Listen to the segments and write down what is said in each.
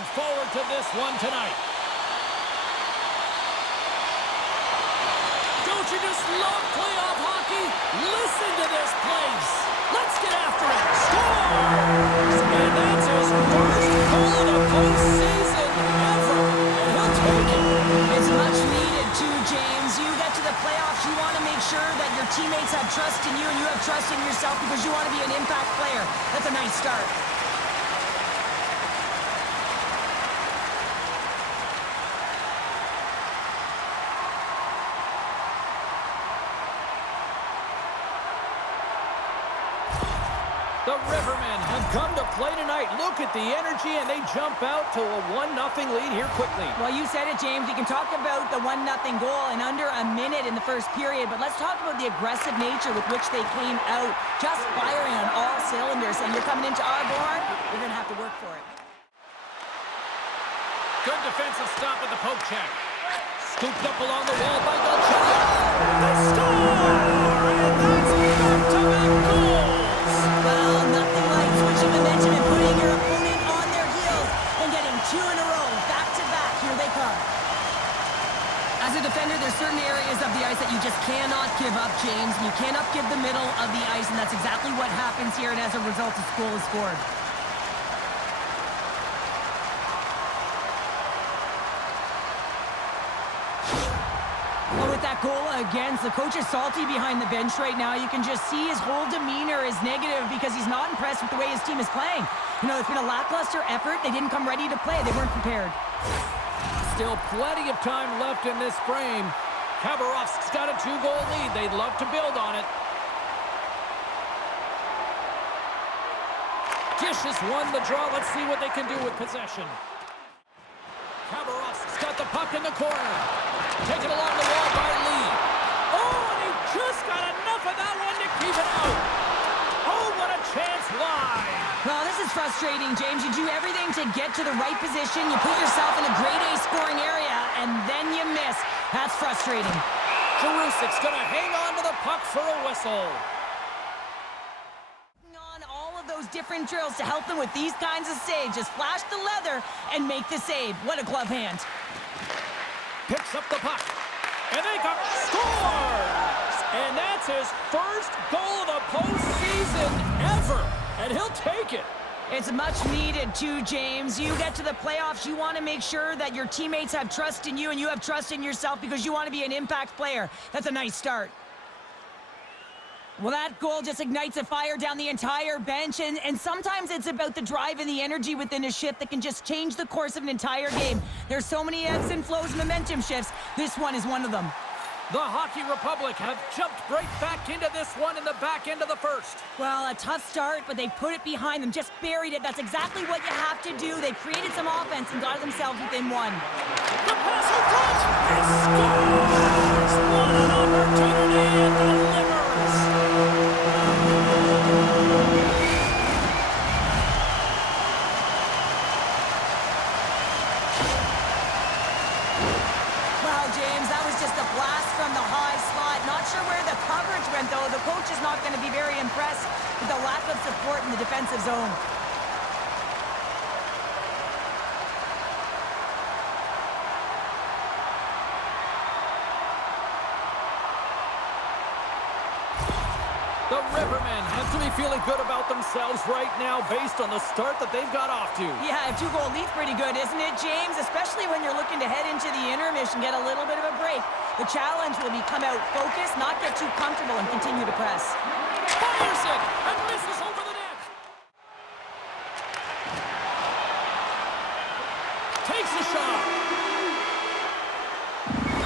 looking forward to this one tonight. Don't you just love playoff hockey? Listen to this place. Let's get after it. Scores! And that's his first goal of the postseason ever. And he'll take it. It's much needed too, James. You get to the playoffs, you want to make sure that your teammates have trust in you and you have trust in yourself because you want to be an impact player. That's a nice start. The Rivermen have come to play tonight. Look at the energy, and they jump out to a 1-0 lead here quickly. Well, you said it, James. We can talk about the 1-0 goal in under a minute in the first period, but let's talk about the aggressive nature with which they came out, just firing on all cylinders. And you're coming into our barn, you're going to have to work for it. Good defensive stop with the poke check. Scooped up along the wall by Galchenyuk. They score! And that's back-to-back goals! Well, nothing like switching momentum and putting your opponent on their heels and getting two in a row, back-to-back. Here they come. As a defender, there's certain areas of the ice that you just cannot give up, James. You cannot give the middle of the ice, and that's exactly what happens here, and as a result, this goal is scored. Goal against. The coach is salty behind the bench right now. You can just see his whole demeanor is negative because he's not impressed with the way his team is playing. You know, it's been a lackluster effort. They didn't come ready to play. They weren't prepared. Still plenty of time left in this frame. Khabarovsk's got a 2-goal lead. They'd love to build on it. Dish has won the draw. Let's see what they can do with possession. Khabarovsk's got the puck in the corner. Taken along the wall by Lee. Oh, and he just got enough of that one to keep it out. Oh, what a chance wide. Well, this is frustrating, James. You do everything to get to the right position. You put yourself in a grade A scoring area, and then you miss. That's frustrating. Jarusic's going to hang on to the puck for a whistle. On all of those different drills to help them with these kinds of saves. Just flash the leather and make the save. What a glove hand. Picks up the puck, and they got scores! And that's his first goal of the postseason ever, and he'll take it. It's much needed too, James. You get to the playoffs, you want to make sure that your teammates have trust in you and you have trust in yourself because you want to be an impact player. That's a nice start. Well, that goal just ignites a fire down the entire bench, and sometimes it's about the drive and the energy within a shift that can just change the course of an entire game. There's so many ebbs and flows and momentum shifts. This one is one of them. The Hockey Republic have jumped right back into this one in the back end of the first. Well, a tough start, but they put it behind them, just buried it. That's exactly what you have to do. They created some offense and got themselves within one. The pass in front! He scores! What an opportunity and delivers! From the high slot. Not sure where the coverage went, though. The coach is not going to be very impressed with the lack of support in the defensive zone. The Rivermen have to be feeling good about themselves right now based on the start that they've got off to. Yeah, a 2-goal lead's pretty good, isn't it, James? Especially when you're looking to head into the intermission, get a little bit of a break. The challenge will be come out focused, not get too comfortable, and continue to press. Fires it and misses over the net. Takes a shot.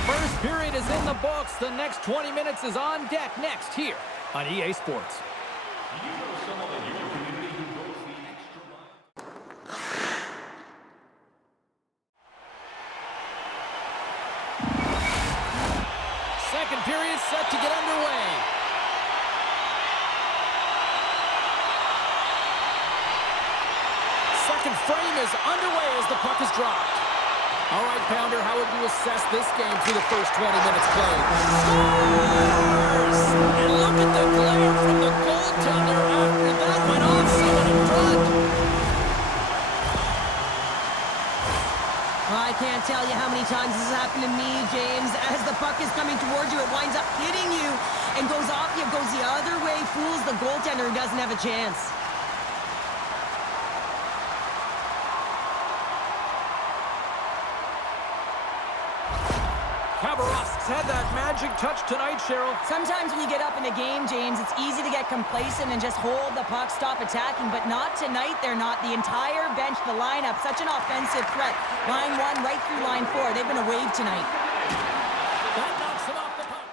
First period is in the books. The next 20 minutes is on deck next here on EA Sports. Second period set to get underway. Second frame is underway as the puck is dropped. All right, Pounder, how would you assess this game through the first 20 minutes played? Scores! And look at the glare from the goaltender after that went off someone in front. Well, I can't tell you how many times this has happened to me, James. As the puck is coming towards you, it winds up hitting you and goes off you, goes the other way, fools the goaltender who doesn't have a chance. Khabarovsk's had that magic touch tonight, Cheryl. Sometimes when you get up in a game, James, it's easy to get complacent and just hold the puck, stop attacking, but not tonight. They're not. The entire bench, the lineup, such an offensive threat. Line 1 right through line 4. They've been a wave tonight. That knocks him off the puck.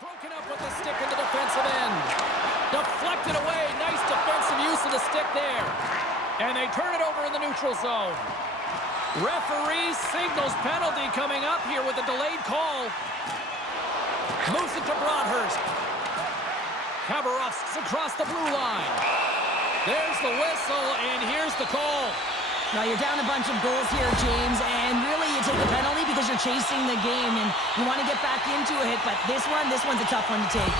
Broken up with the stick in the defensive end. Deflected away. Nice defensive use of the stick there. And they turn it over in the neutral zone. Referee signals penalty coming up here with a delayed call. Moves it to Broadhurst. Khabarovsk's across the blue line. There's the whistle, and here's the call. Now, you're down a bunch of goals here, James, and really you take the penalty because you're chasing the game, and you want to get back into it, but this one's a tough one to take.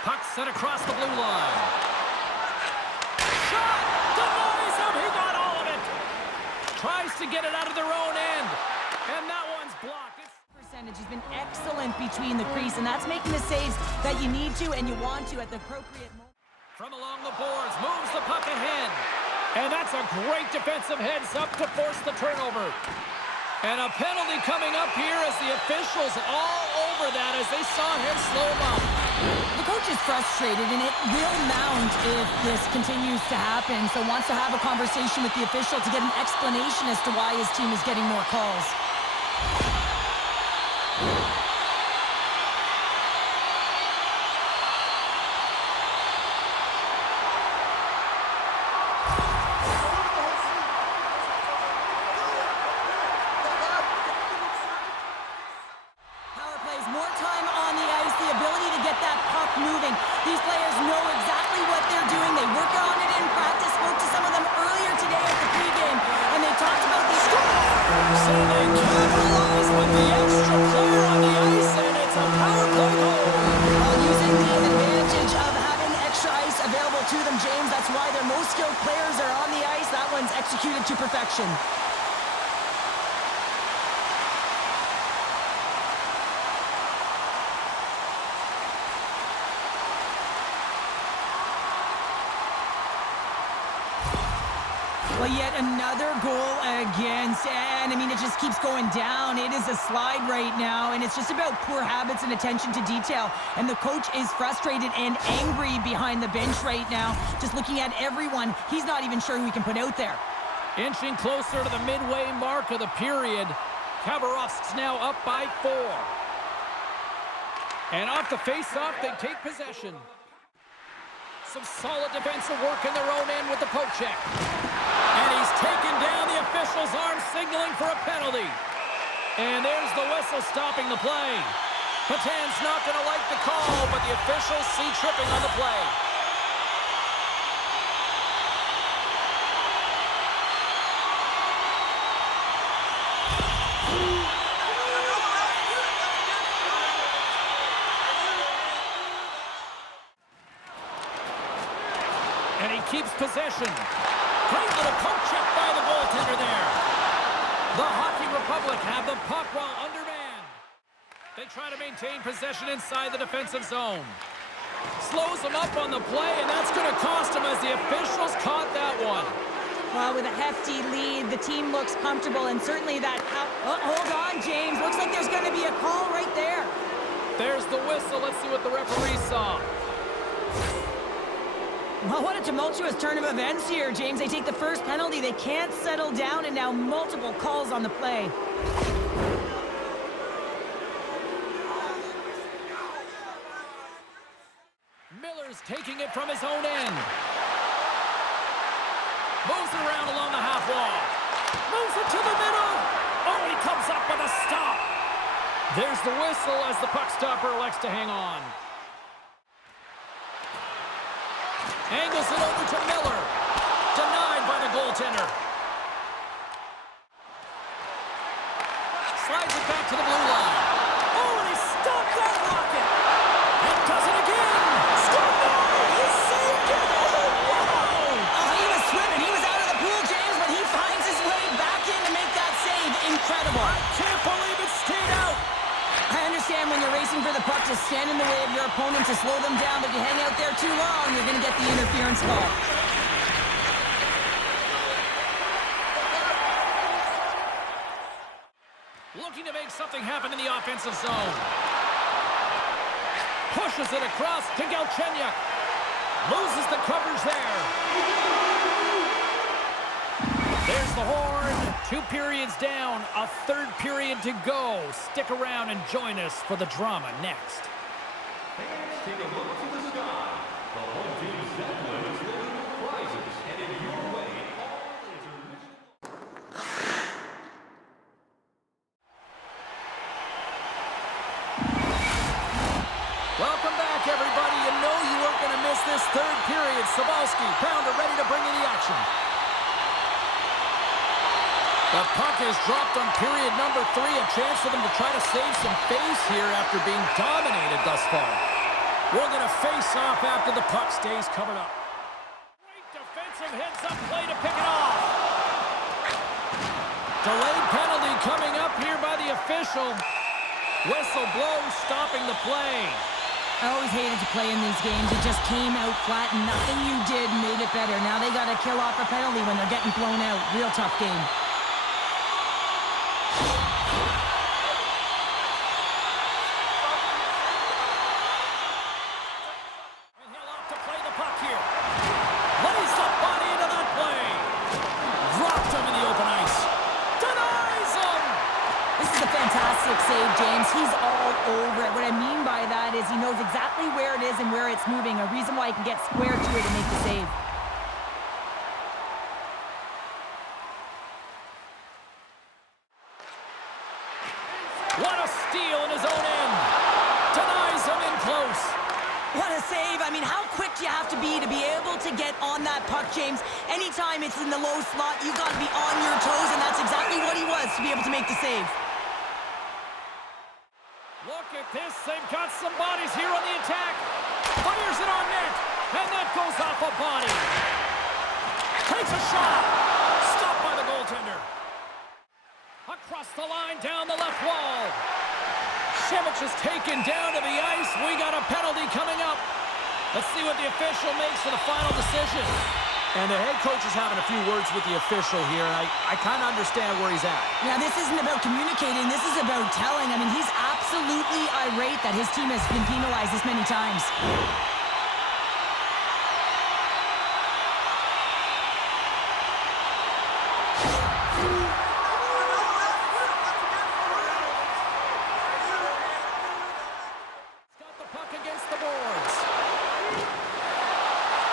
Puck set across the blue line. Shot! Denies him! He got all of it! Tries to get it out of their own end. And that one's blocked. Percentage has been excellent between the crease, and that's making the saves that you need to and you want to at the appropriate moment. From along the boards, moves the puck ahead. And that's a great defensive heads-up to force the turnover. And a penalty coming up here as the officials all over that as they saw him slow him up. The coach is frustrated, and it will mount if this continues to happen. So wants to have a conversation with the official to get an explanation as to why his team is getting more calls. Moving. These players know exactly what they're doing. They work on it in practice. Spoke to some of them earlier today at the pregame, and they talked about the scores. So they capitalize with the extra player on the ice, and it's a power play goal. While using the advantage of having extra ice available to them, James, that's why their most skilled players are on the ice. That one's executed to perfection. Well, yet another goal against, and I mean, it just keeps going down. It is a slide right now, and it's just about poor habits and attention to detail. And the coach is frustrated and angry behind the bench right now, just looking at everyone. He's not even sure who he can put out there. Inching closer to the midway mark of the period. Khabarovsk's now up by 4. And off the face-off, they take possession. Some solid defensive work in their own end with the poke check. And he's taken down the official's arm, signaling for a penalty. And there's the whistle stopping the play. Patan's not going to like the call, but the officials see tripping on the play. And he keeps possession. Great little poke check by the goaltender there. The Hockey Republic have the puck while undermanned. They try to maintain possession inside the defensive zone. Slows them up on the play, and that's going to cost them as the officials caught that one. Well, with a hefty lead, the team looks comfortable, and certainly that... hold on, James. Looks like there's going to be a call right there. There's the whistle. Let's see what the referee saw. Well, what a tumultuous turn of events here, James. They take the first penalty. They can't settle down, and now multiple calls on the play. Miller's taking it from his own end. Moves it around along the half wall. Moves it to the middle. Oh, he comes up with a stop. There's the whistle as the puck stopper elects to hang on. Angles it over to Miller. Denied by the goaltender. Slides it back to the blue line. Oh, and he stopped that rocket. And looking for the puck to stand in the way of your opponent to slow them down, but you hang out there too long, you're going to get the interference call. Looking to make something happen in the offensive zone. Pushes it across to Galchenyuk. Loses the coverage there. There's the horn. 2 periods down. A third period to go. Stick around and join us for the drama next. Fans, take a look to the sky. The home team Zeppelin is loaded with prizes, headed your way all intermission. Welcome back, everybody. You know you weren't going to miss this third period. Vaukie, Pounder ready to bring in the action. The puck is dropped on period number 3. A chance for them to try to save some face here after being dominated thus far. We're going to face off after the puck stays covered up. Great defensive heads-up play to pick it off. Delayed penalty coming up here by the official. Whistle blows, stopping the play. I always hated to play in these games. It just came out flat, and nothing you did made it better. Now they got to kill off a penalty when they're getting blown out. Real tough game. And he'll opt to play the puck here. Lays the body into that play. Dropped him in the open ice. Denies him. This is a fantastic save, James. He's all over it. What I mean by that is he knows exactly where it is and where it's moving. A reason why he can get square to it and make the save. What a steal in his own end. Denies him in close. What a save. I mean, how quick do you have to be able to get on that puck, James? Anytime it's in the low slot, you got to be on your toes, and that's exactly what he was to be able to make the save. Look at this. They've got some bodies here on the attack. Fires it on net. And that goes off a body. Takes a shot. Stopped by the goaltender. Across the line, down the left wall. Shevich is taken down to the ice. We got a penalty coming up. Let's see what the official makes for the final decision. And the head coach is having a few words with the official here, and I kind of understand where he's at. Yeah, this isn't about communicating. This is about telling. I mean, he's absolutely irate that his team has been penalized this many times. Got the puck against the boards.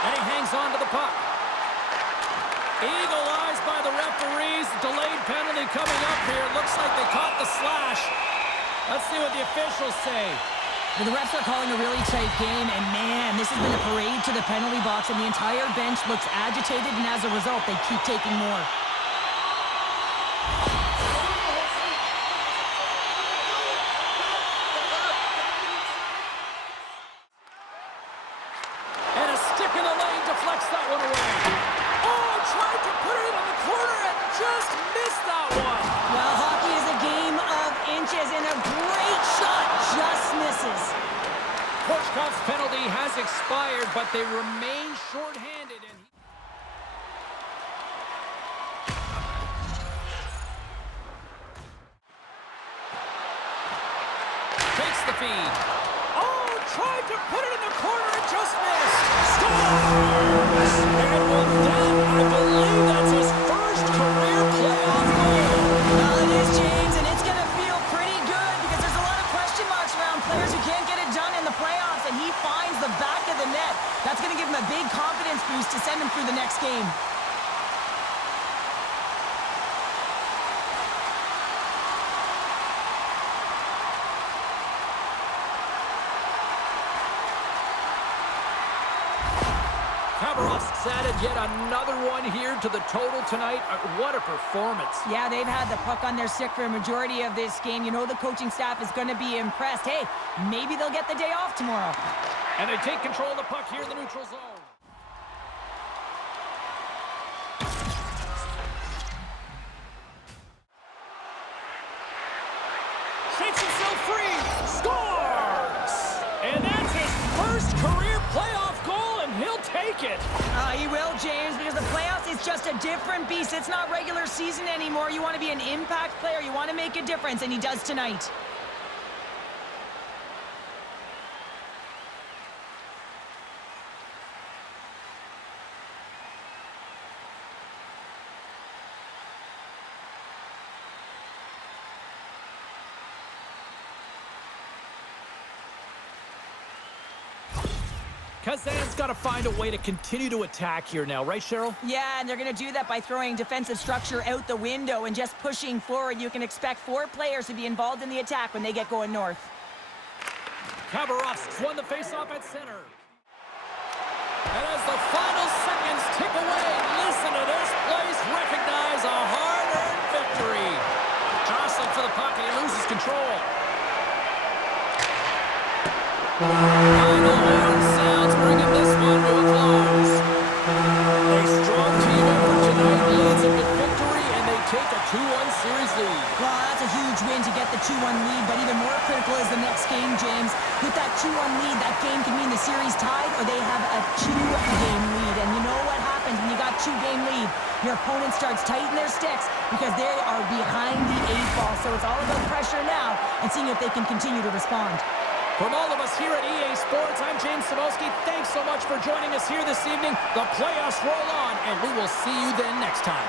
And he hangs on to the puck. Eagle eyes by the referees. Delayed penalty coming up here. Looks like they caught the slash. Let's see what the officials say. Well, the refs are calling a really tight game, and man, this has been a parade to the penalty box, and the entire bench looks agitated, and as a result, they keep taking more. And a stick in the lane deflects that one away. Oh, tried to put it in the corner and just missed that one. Well, hockey is a game of inches, and a great shot just misses. Korchkov's penalty has expired, but they remain shorthanded. And takes the feed. Oh, tried to put it in the corner and just missed. Scores! And with that, I believe that's his first career playoff goal. Well, it is, James, and it's going to feel pretty good because there's a lot of question marks around players who can't get it done in the playoffs, and he finds the back of the net. That's going to give him a big confidence boost to send him through the next game. Khabarovsk's added yet another one here to the total tonight. What a performance. Yeah, they've had the puck on their stick for a majority of this game. You know the coaching staff is going to be impressed. Hey, maybe they'll get the day off tomorrow. And they take control of the puck here in the neutral zone. Shakes himself free. Score! make it. He will, James, because the playoffs is just a different beast. It's not regular season anymore. You want to be an impact player. You want to make a difference, and he does tonight. Kazan's got to find a way to continue to attack here now, right, Cheryl? Yeah, and they're going to do that by throwing defensive structure out the window and just pushing forward. You can expect 4 players to be involved in the attack when they get going north. Khabarovsk won the faceoff at center. And as the final seconds tick away, listen to this place recognize a hard-earned victory. Jostling for the puck, and he loses control. Final horn sounds, bringing this one to a close. A strong team effort tonight leads them to victory, and they take a 2-1 series lead. Well, that's a huge win to get the 2-1 lead, but even more critical is the next game, James. With that 2-1 lead, that game can mean the series tied or they have a 2-game lead. And you know what happens when you got 2-game lead? Your opponent starts tightening their sticks because they are behind the 8-ball. So it's all about pressure now and seeing if they can continue to respond. From all of us here at EA Sports, I'm James Samowski. Thanks so much for joining us here this evening. The playoffs roll on, and we will see you then next time.